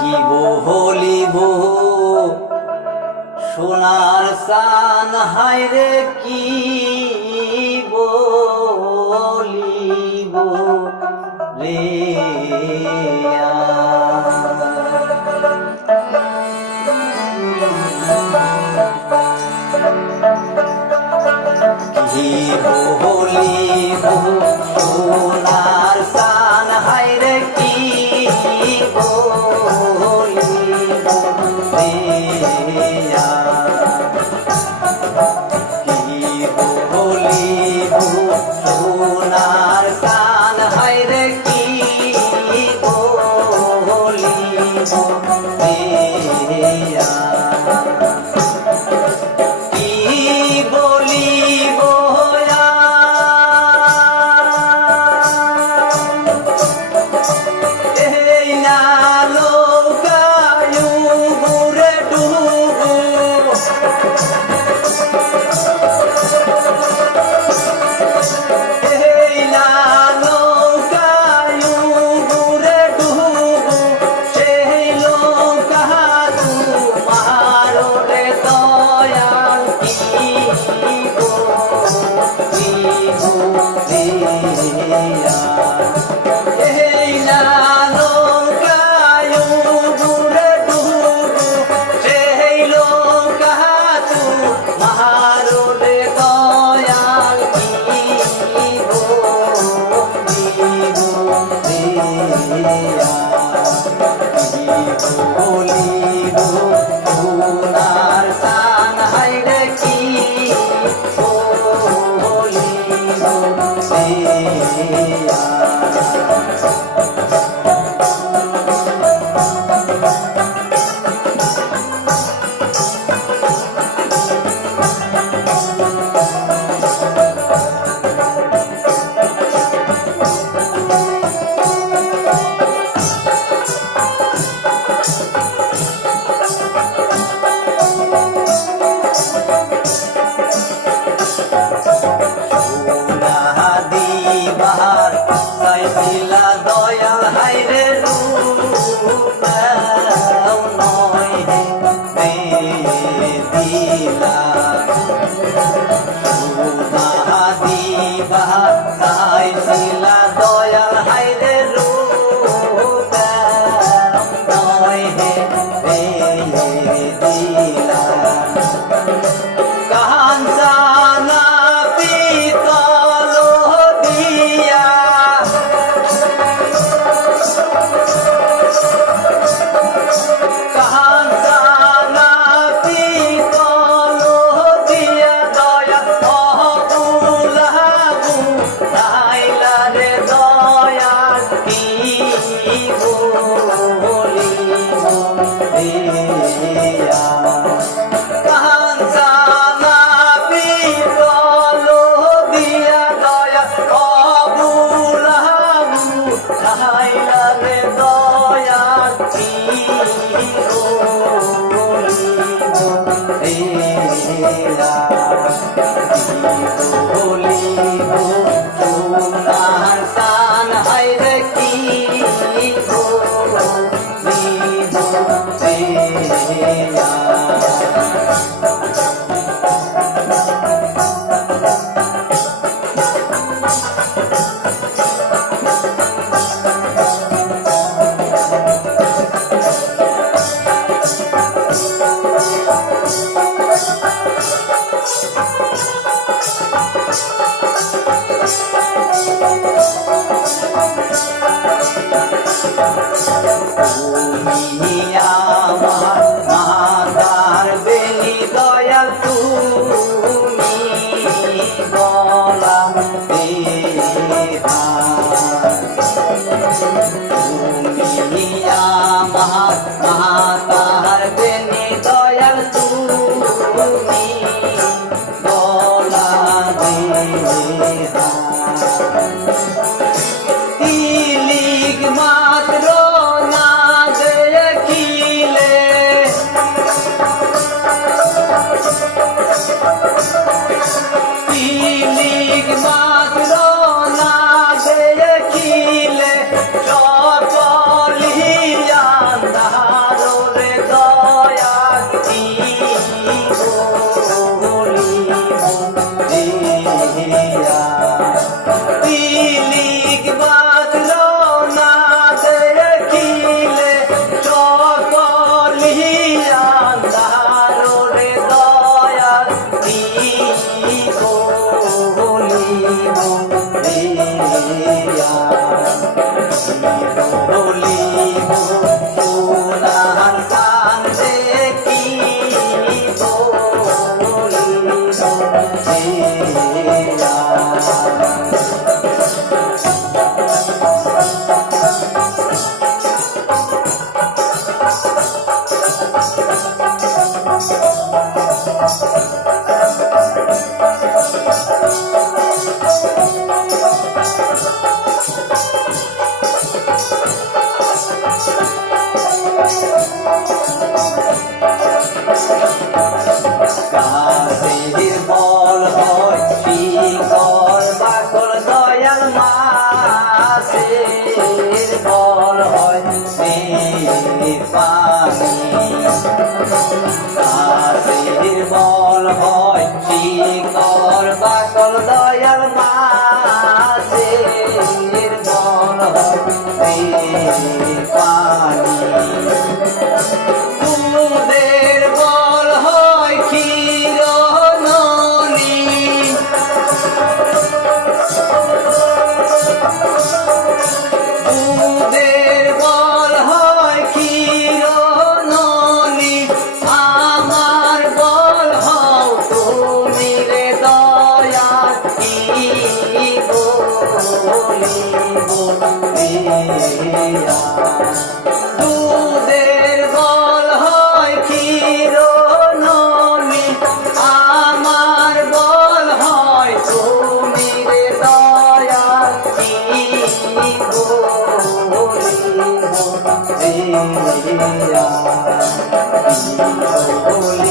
কি বলিব সোনার সান হায়রে কি বলিব রে কি বলিব সোনার সান হায়রে কি বলিব রে কি বলিব সোনার সান হায়রে কি বলিব রে কি বলিব এই না নৌকায়ু ঘুরে ডুবো এই না নৌকায়ু ঘুরে ডুবো সেই নৌকা তোমার রে দয়াল কি এই না নৌকায়ু ঘুরে ডুবো সেই নৌকা তোমার রে দয়াল কি বলিব সোনার সান হায়রে কি বলিব দিবার চাইছিলা দয়াল হায়রে রূপাও নয় হে দিলা দিবার চাইছিলা দয়াল হায়রে রূপাও নয় হে দিলা কাঞ্চনা পিতল দিয়া কাঞ্চনা পিতল দিয়া দয়া অবুলাবু নাইলা রে দয়া কি বলিব দিয়া কাঞ্চনা পিতল দিয়া দয়া অবুলাবু নাইলা রে দয়া কি বলিব সোনার সান হায়রে কি বলিব আমার মাতার বেনি দয়াল তুমি বলা তুমি আমার মাতার বেনি দয়াল তুমি বলা তিলিক মাত্র না দেখিলে তিলিক মাত্র না দেখিলে সকল গাছের বল হয় শিকড় বাকল দয়াল মাছের বল হয় মেঘের পানি গাছের বল হয় শিকড় বাকল দয়াল মাছের বল হয় মেঘের পানি দুধের বল হয় ক্ষীর ননি দুধের বল হয় ক্ষীর ননি আমার বল হও তুমি রে দয়া কি বলিব দুধের বল হয় ক্ষীর ননি আমার বল হয় তুমি রে দয়া কি বলিব